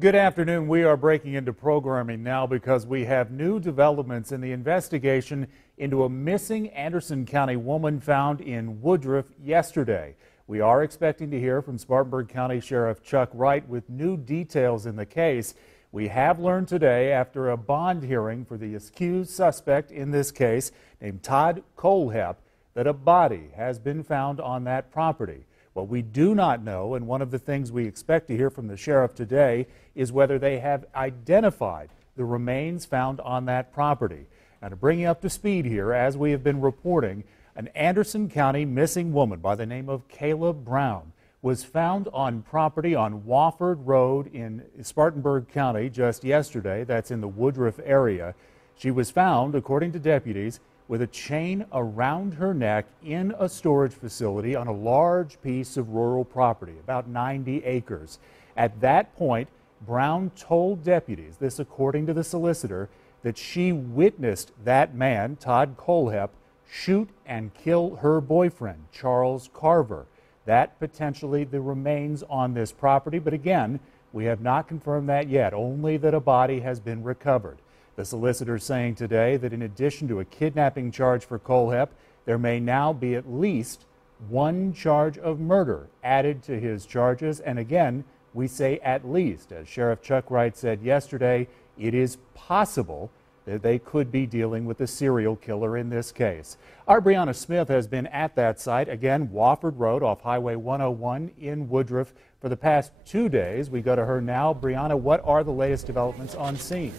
Good afternoon. We are breaking into programming now because we have new developments in the investigation into a missing Anderson County woman found in Woodruff yesterday. We are expecting to hear from Spartanburg County Sheriff Chuck Wright with new details in the case. We have learned today, after a bond hearing for the accused suspect in this case, named Todd Colehep, that a body has been found on that property. What we do not know, and one of the things we expect to hear from the sheriff today, is whether they have identified the remains found on that property. Now, to bring you up to speed here, as we have been reporting, an Anderson County missing woman by the name of Kayla Brown was found on property on Wofford Road in Spartanburg County just yesterday. That's in the Woodruff area. She was found, according to deputies, with a chain around her neck in a storage facility on a large piece of rural property, about 90 acres. At that point, Brown told deputies, this according to the solicitor, that she witnessed that man, Todd Colehep, shoot and kill her boyfriend, Charles Carver. That potentially the remains on this property, but again, we have not confirmed that yet, only that a body has been recovered. The solicitor saying today that in addition to a kidnapping charge for Colehep, there may now be at least one charge of murder added to his charges. And again, we say at least. As Sheriff Chuck Wright said yesterday, it is possible that they could be dealing with a serial killer in this case. Our Brianna Smith has been at that site, again, Wofford Road off Highway 101 in Woodruff for the past 2 days. We go to her now. Brianna, what are the latest developments on scene?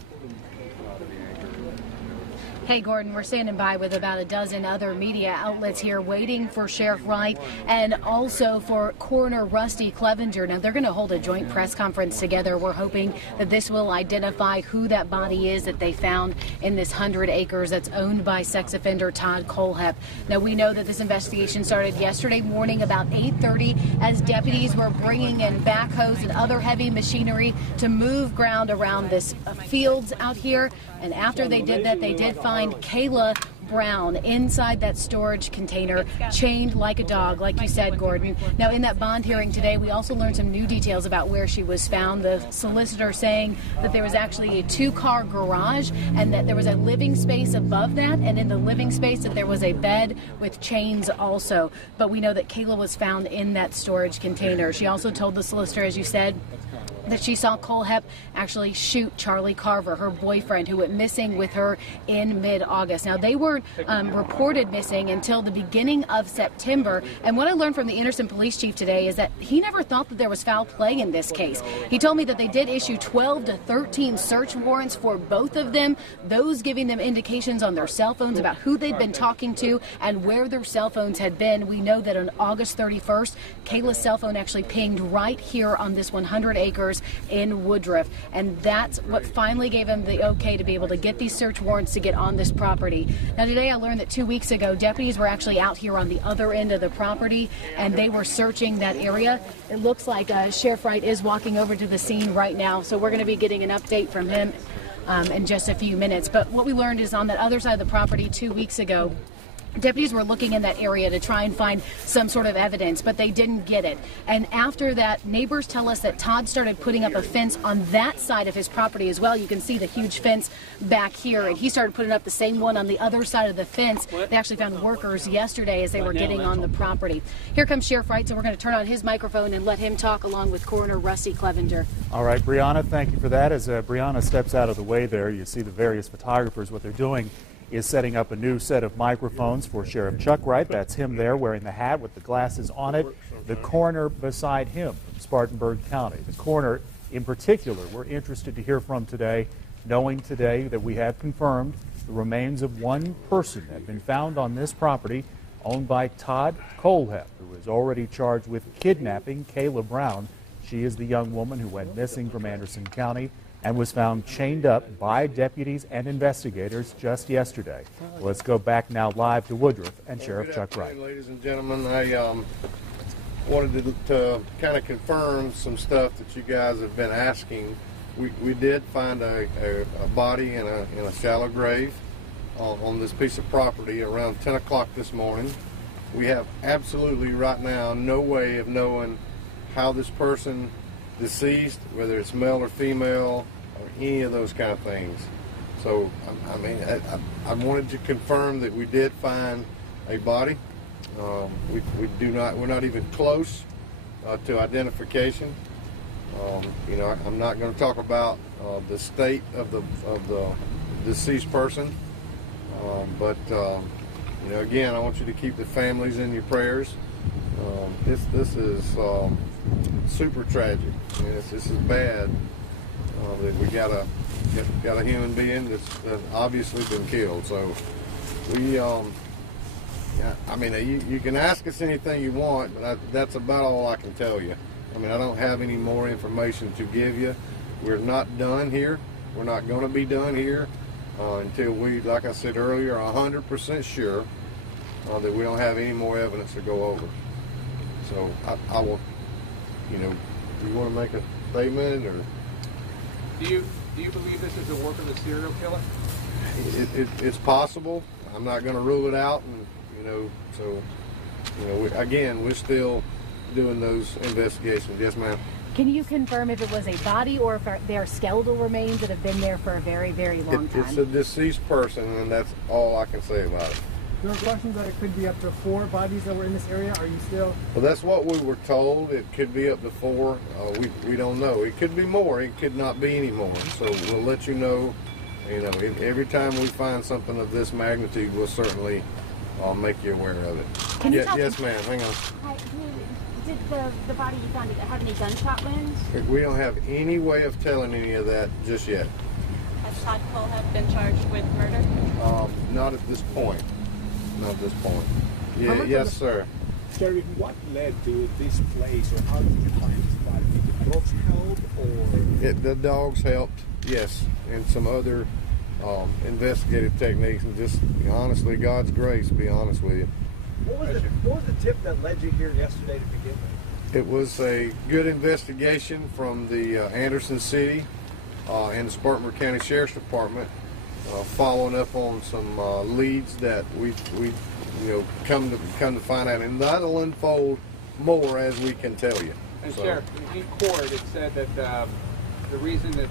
Hey, Gordon, we're standing by with about a dozen other media outlets here waiting for Sheriff Wright and also for Coroner Rusty Clevenger. Now, they're going to hold a joint press conference together. We're hoping that this will identify who that body is that they found in this 100 acres that's owned by sex offender Todd Colehep. Now, we know that this investigation started yesterday morning about 8:30 as deputies were bringing in backhoes and other heavy machinery to move ground around this fields out here. And after they did that, they did find Kayla Brown inside that storage container, chained like a dog, like you said, Gordon. Now, in that bond hearing today, we also learned some new details about where she was found. The solicitor saying that there was actually a 2-car garage and that there was a living space above that, and in the living space that there was a bed with chains also. But we know that Kayla was found in that storage container. She also told the solicitor, as you said, that she saw Colehep actually shoot Charlie Carver, her boyfriend, who went missing with her in mid-August. Now, they weren't reported missing until the beginning of September. And what I learned from the Anderson police chief today is that he never thought that there was foul play in this case. He told me that they did issue 12 to 13 search warrants for both of them, those giving them indications on their cell phones about who they'd been talking to and where their cell phones had been. We know that on August 31st, Kayla's cell phone actually pinged right here on this 100 acres in Woodruff, and that's what finally gave him the okay to be able to get these search warrants to get on this property. Now, today I learned that 2 weeks ago, deputies were actually out here on the other end of the property, and they were searching that area. It looks like Sheriff Wright is walking over to the scene right now, so we're going to be getting an update from him in just a few minutes. But what we learned is on that other side of the property 2 weeks ago, deputies were looking in that area to try and find some sort of evidence, but they didn't get it. And after that, neighbors tell us that Todd started putting up a fence on that side of his property as well. You can see the huge fence back here, and he started putting up the same one on the other side of the fence. They actually found workers yesterday as they were getting on the property. Here comes Sheriff Wright, so we're going to turn on his microphone and let him talk along with Coroner Rusty Clevenger. All right, Brianna, thank you for that. As Brianna steps out of the way there, you see the various photographers. What they're doing is setting up a new set of microphones for Sheriff Chuck Wright. That's him there wearing the hat with the glasses on it. The coroner beside him from Spartanburg County. The coroner in particular we're interested to hear from today, knowing today that we have confirmed the remains of one person that have been found on this property owned by Todd Colehep, who is already charged with kidnapping Kayla Brown. She is the young woman who went missing from Anderson County and was found chained up by deputies and investigators just yesterday. Let's go back now live to Woodruff and Sheriff Chuck Wright. Ladies and gentlemen, I wanted to kind of confirm some stuff that you guys have been asking. We did find a body in a shallow grave on this piece of property around 10 o'clock this morning. We have absolutely right now no way of knowing how this person deceased, whether it's male or female, or any of those kind of things. So, I mean, I wanted to confirm that we did find a body. We're not even close to identification. You know, I'm not going to talk about the state of the deceased person, but you know, again, I want you to keep the families in your prayers. This is super tragic. I mean, this is bad that we got a human being that's obviously been killed. So we, I mean, you can ask us anything you want, but that's about all I can tell you. I mean, I don't have any more information to give you. We're not done here. We're not going to be done here until we, like I said earlier, are 100% sure that we don't have any more evidence to go over. So I will, you know, do you want to make a statement, or do you believe this is the work of a serial killer? It's possible. I'm not going to rule it out, and you know, so you know, again, we're still doing those investigations. Yes, ma'am. Can you confirm if it was a body or if they are skeletal remains that have been there for a very, very long time? It's a deceased person, and that's all I can say about it. There are questions that it could be up to 4 bodies that were in this area. Are you still? Well, that's what we were told. It could be up to 4. We don't know. It could be more. It could not be any more. So we'll let you know. You know, every time we find something of this magnitude, we'll certainly make you aware of it. Yes, ma'am. Hang on. Hi, did the body you found, did it have any gunshot wounds? We don't have any way of telling any of that just yet. Has Todd Cole have been charged with murder? Not at this point. Not at this point. Yeah, yes, sir. Sheriff, what led to this place, or how did you find this body? Did the dogs help, or? The dogs helped, yes, and some other investigative techniques, and just honestly, God's grace, to be honest with you. What was the tip that led you here yesterday to begin with? It was a good investigation from the Anderson City and the Spartanburg County Sheriff's Department, following up on some leads that we you know come to find out, and that'll unfold more as we can tell you. And so, Sheriff, in court, it said that the reason that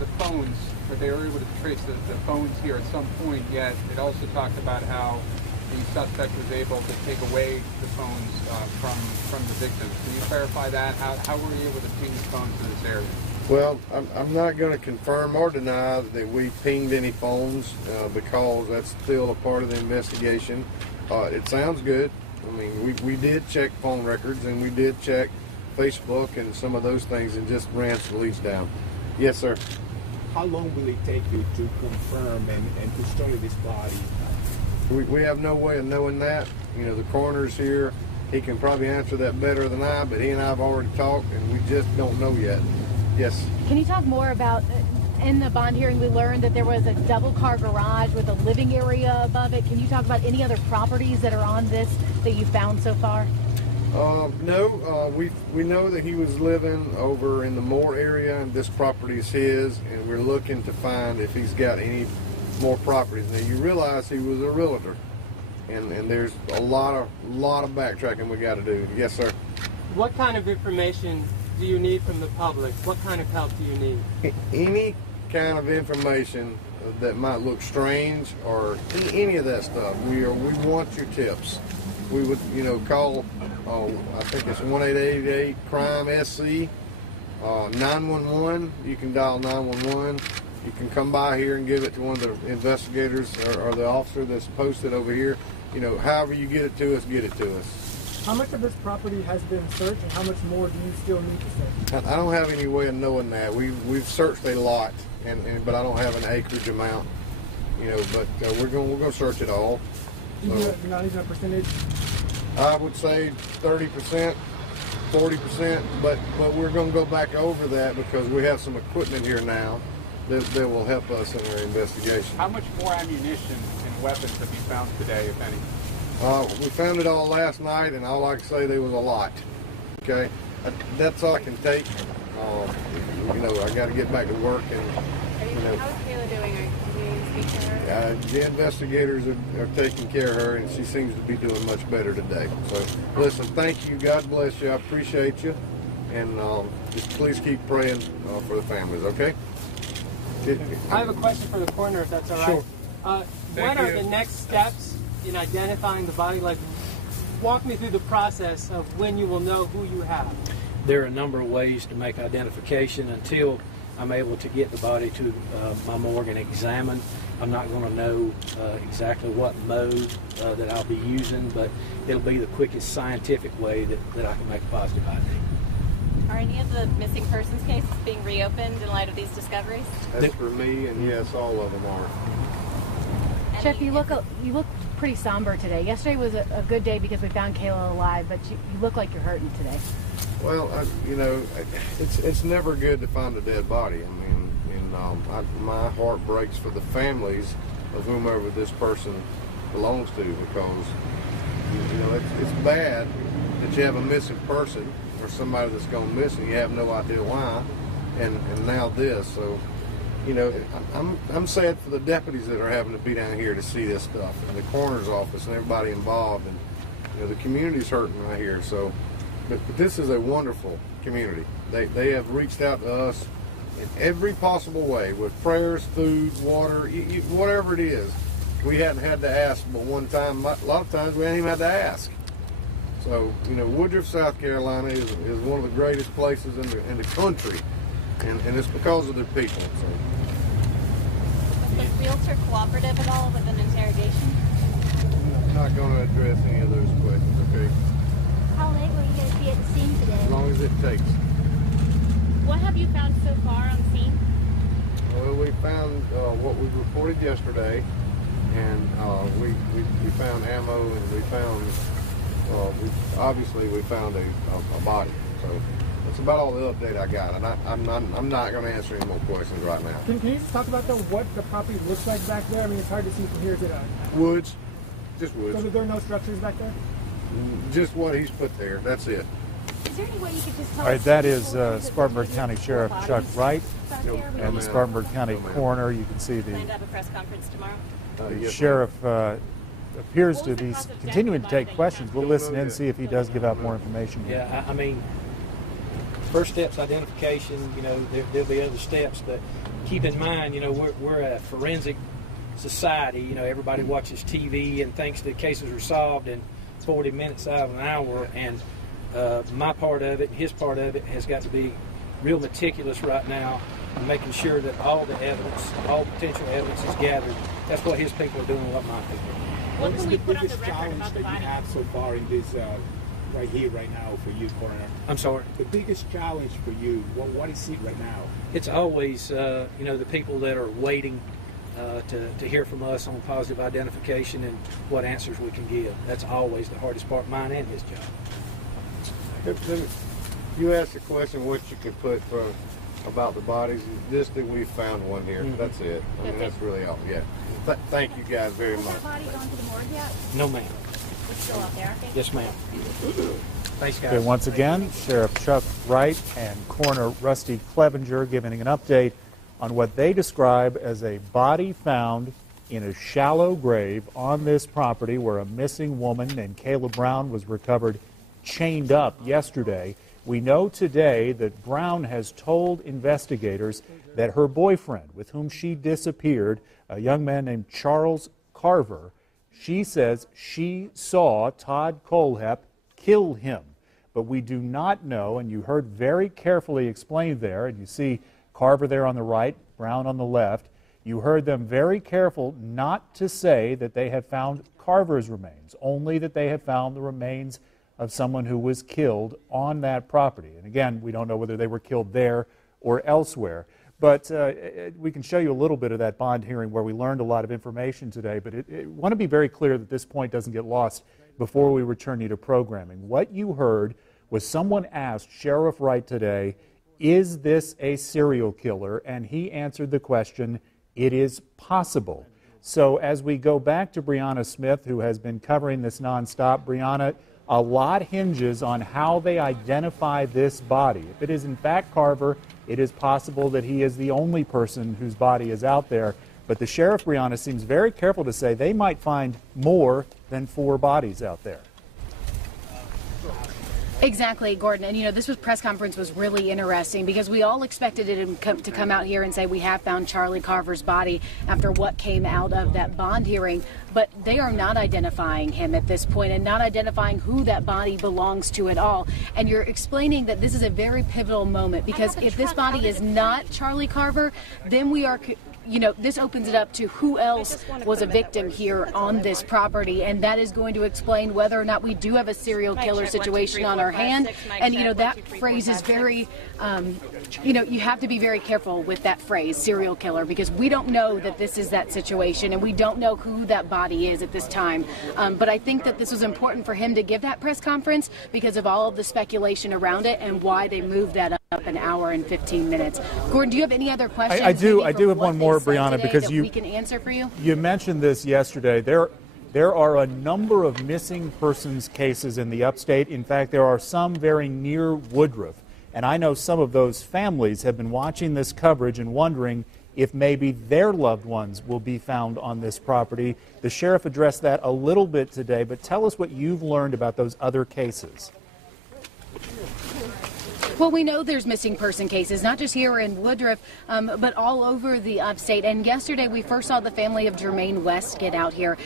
the phones, or they were able to trace the phones here at some point, yet it also talked about how the suspect was able to take away the phones from the victims. Can you clarify that? How were you able to ping the phones to this area? Well, I'm not going to confirm or deny that we pinged any phones because that's still a part of the investigation. It sounds good. I mean, we did check phone records, and we did check Facebook and some of those things, and just ran some leads down. Yes, sir. How long will it take you to confirm and to study this body? We have no way of knowing that. You know, the coroner's here. He can probably answer that better than I, but he and I have already talked, and we just don't know yet. Yes. Can you talk more about, in the bond hearing, we learned that there was a double-car garage with a living area above it. Can you talk about any other properties that are on this that you found so far? No. We know that he was living over in the Moore area, and this property is his, and we're looking to find if he's got any more properties. Now, you realize he was a realtor, and there's a lot of backtracking we got to do. Yes, sir. What kind of information do you need from the public? What kind of help do you need? Any kind of information that might look strange, or any of that stuff. We want your tips. We would, you know, call. I think it's 1-888 crime SC 911. You can dial 911. You can come by here and give it to one of the investigators or the officer that's posted over here. You know, however you get it to us, get it to us. How much of this property has been searched, and how much more do you still need to search? I don't have any way of knowing that. We've searched a lot, but I don't have an acreage amount. You know, but we're gonna search it all. So, not even a percentage? I would say 30%, 40%, but we're gonna go back over that because we have some equipment here now that will help us in our investigation. How much more ammunition and weapons have you found today, if any? We found it all last night, and all I can say, there was a lot. Okay, that's all I can take. You know, I got to get back to work, and you know. How's Kayla doing? Can you speak to her? The investigators are taking care of her, and she seems to be doing much better today. So, listen, thank you. God bless you. I appreciate you. and just please keep praying for the families, okay? I have a question for the coroner, if that's all right. Sure. What are the next steps in identifying the body? Like, walk me through the process of when you will know who you have. There are a number of ways to make identification. Until I'm able to get the body to my morgue and examine, I'm not going to know exactly what mode that I'll be using, but it'll be the quickest scientific way that I can make a positive ID. Are any of the missing persons cases being reopened in light of these discoveries? That's for me, and yes, all of them are. Chuck, you look pretty somber today. Yesterday was a good day because we found Kayla alive, but you look like you're hurting today. Well, you know, it's never good to find a dead body. I mean, my heart breaks for the families of whomever this person belongs to, because you know it's bad that you have a missing person or somebody that's gone missing. You have no idea why, and now this. So, you know, I'm sad for the deputies that are having to be down here to see this stuff, and the coroner's office and everybody involved, and you know the community's hurting right here. So, but this is a wonderful community. They have reached out to us in every possible way with prayers, food, water, whatever it is. We hadn't had to ask, but one time, a lot of times we hadn't even had to ask. So, you know, Woodruff, South Carolina is one of the greatest places in the country, and it's because of their people. So. Was the realtor cooperative at all with an interrogation? I'm not going to address any of those questions, okay? How late will you guys be at the scene today? As long as it takes. What have you found so far on scene? Well, we found what we reported yesterday, and we found ammo, and we found we found a body. So that's about all the update I got, and I'm not going to answer any more questions right now. Can you just talk about what the property looks like back there? I mean, it's hard to see from here. Is it woods? Just woods. So there are no structures back there? Just what he's put there. That's it. Is there any way you could just tell All right, us that is what Spartanburg County Sheriff Chuck Wright back there? and the Spartanburg County Coroner. You can see Plan to the have a press conference tomorrow? Yes, sheriff appears to be continuing to take questions. We'll listen in and see if he does give out more information. Yeah, I mean, first step's identification. You know, there'll be other steps, but keep in mind, you know, we're a forensic society. You know, everybody watches TV and thinks that cases are solved in 40 minutes out of an hour, and my part of it, his part of it, has got to be real meticulous right now, making sure that all the evidence, all potential evidence is gathered. That's what his people are doing, what my people are doing. What is the biggest challenge that you have so far in this, right here, right now, for you, Coroner? I'm sorry? The biggest challenge for you, what is it right now? It's always, you know, the people that are waiting to hear from us on positive identification and what answers we can give. That's always the hardest part, mine and his job. You asked the question what you could put about the bodies. Just that we found one here. Mm-hmm. That's it. I mean, that's really all. Yeah. Thank you guys very much. Has that body gone to the morgue yet? No, ma'am. It's still out there, okay? Yes, ma'am. Thanks, guys. Okay, once again, Sheriff Chuck Wright and Coroner Rusty Clevenger giving an update on what they describe as a body found in a shallow grave on this property where a missing woman named Kayla Brown was recovered chained up yesterday. We know today that Brown has told investigators that her boyfriend, with whom she disappeared, a young man named Charles Carver, she says she saw Todd Colehep kill him. But we do not know, and you heard very carefully explained there, and you see Carver there on the right, Brown on the left. You heard them very careful not to say that they have found Carver's remains, only that they have found the remains of someone who was killed on that property. And again, we don't know whether they were killed there or elsewhere. But we can show you a little bit of that bond hearing where we learned a lot of information today. But I want to be very clear that this point doesn't get lost before we return you to programming. What you heard was someone asked Sheriff Wright today, is this a serial killer? And he answered the question, it is possible. So as we go back to Brianna Smith, who has been covering this nonstop, Brianna, a lot hinges on how they identify this body. If it is in fact Carver, it is possible that he is the only person whose body is out there. But the sheriff, Brianna, seems very careful to say they might find more than 4 bodies out there. Exactly, Gordon. And this press conference was really interesting because we all expected it to come out here and say we have found Charlie Carver's body after what came out of that bond hearing. But they are not identifying him at this point and not identifying who that body belongs to at all. And you're explaining that this is a very pivotal moment because if this body is not Charlie Carver, then we are... this opens it up to who else was a victim here on this property, and that is going to explain whether or not we do have a serial killer situation on our hand. And that phrase is very, you have to be very careful with that phrase, serial killer, because we don't know that this is that situation, and we don't know who that body is at this time. But I think that this was important for him to give that press conference because of all of the speculation around it and why they moved that up an hour and 15 minutes. Gordon, do you have any other questions? I do have one more, Brianna, because we can answer for you. You mentioned this yesterday. There are a number of missing persons cases in the upstate. In fact, there are some very near Woodruff. And I know some of those families have been watching this coverage and wondering if maybe their loved ones will be found on this property. The sheriff addressed that a little bit today, but tell us what you've learned about those other cases. Well, we know there's missing person cases, not just here in Woodruff, but all over the upstate. And yesterday we first saw the family of Jermaine West get out here,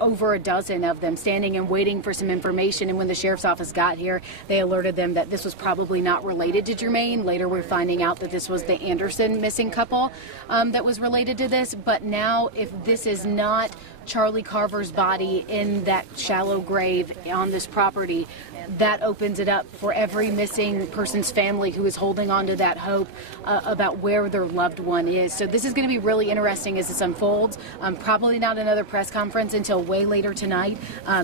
over a dozen of them standing and waiting for some information. And when the sheriff's office got here, they alerted them that this was probably not related to Jermaine. Later we're finding out that this was the Anderson missing couple that was related to this. But now if this is not Charlie Carver's body in that shallow grave on this property, that opens it up for every missing person's family who is holding on to that hope about where their loved one is. So this is going to be really interesting as this unfolds. Probably not another press conference until way later tonight.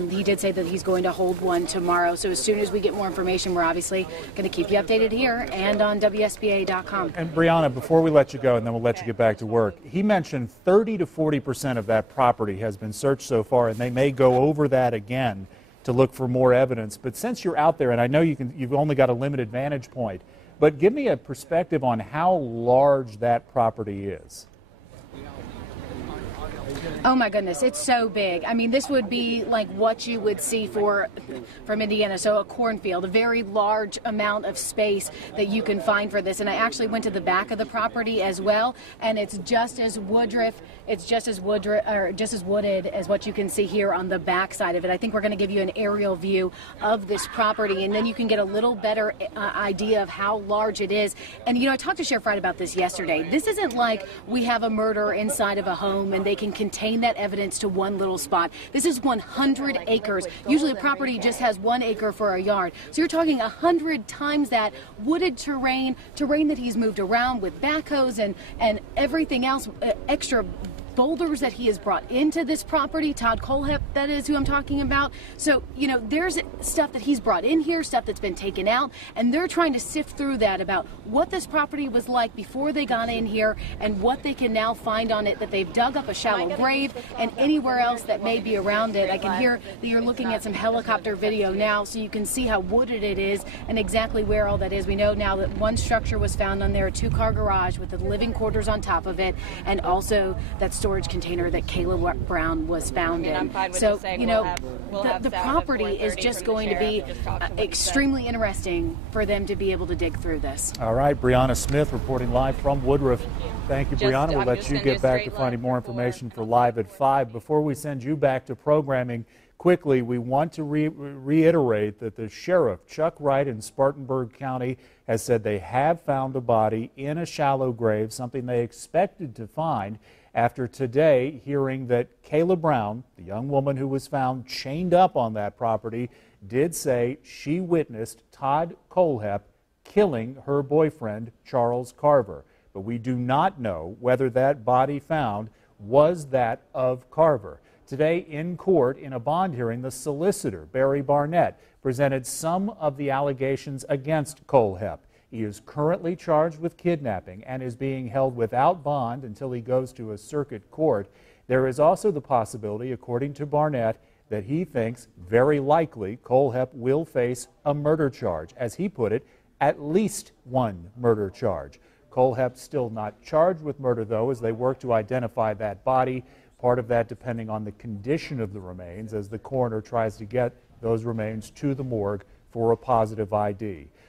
He did say that he's going to hold one tomorrow. So as soon as we get more information, we're obviously going to keep you updated here and on WSBA.com. And Brianna, before we let you go, and then we'll let you get back to work, he mentioned 30 to 40% of that property has been searched so far, and they may go over that again to look for more evidence. But since you're out there, and I know you've only got a limited vantage point, but give me a perspective on how large that property is. Oh my goodness, it's so big. I mean, this would be like what you would see from Indiana, so a cornfield, a very large amount of space that you can find for this. And I actually went to the back of the property as well, and it's just as wooded as what you can see here on the back side of it. I think we're going to give you an aerial view of this property, and then you can get a little better idea of how large it is. And I talked to Sheriff Wright about this yesterday. This isn't like we have a murder inside of a home and they can contain that evidence to one little spot. This is 100 acres. Usually a property just has 1 acre for a yard. So you're talking 100 times that wooded terrain that he's moved around with backhoes and everything else, extra boulders that he has brought into this property. Todd Colehep, that is who I'm talking about. So, there's stuff that he's brought in here, stuff that's been taken out, and they're trying to sift through that about what this property was like before they got in here and what they can now find on it, that they've dug up a shallow grave and anywhere else that may be around it. I can hear that you're looking at some helicopter video now, so you can see how wooded it is and exactly where all that is. We know now that one structure was found on there, a 2-car garage with the living quarters on top of it, and also that storage container that Kayla Brown was found in. So, the property is just going to be extremely interesting for them to be able to dig through this. All right, Brianna Smith reporting live from Woodruff. Thank you, Brianna. We'll let you get back to finding more information for Live at 5. Before we send you back to programming, quickly, we want to reiterate that the sheriff, Chuck Wright in Spartanburg County, has said they have found a body in a shallow grave, something they expected to find after today hearing that Kayla Brown, the young woman who was found chained up on that property, did say she witnessed Todd Colehep killing her boyfriend, Charles Carver. But we do not know whether that body found was that of Carver. Today in court, in a bond hearing, the solicitor, Barry Barnett, presented some of the allegations against Colehep. He is currently charged with kidnapping and is being held without bond until he goes to a circuit court. There is also the possibility, according to Barnett, that he thinks very likely Colehep will face a murder charge. As he put it, at least one murder charge. Colehep still not charged with murder, though, as they work to identify that body. Part of that depending on the condition of the remains as the coroner tries to get those remains to the morgue for a positive ID.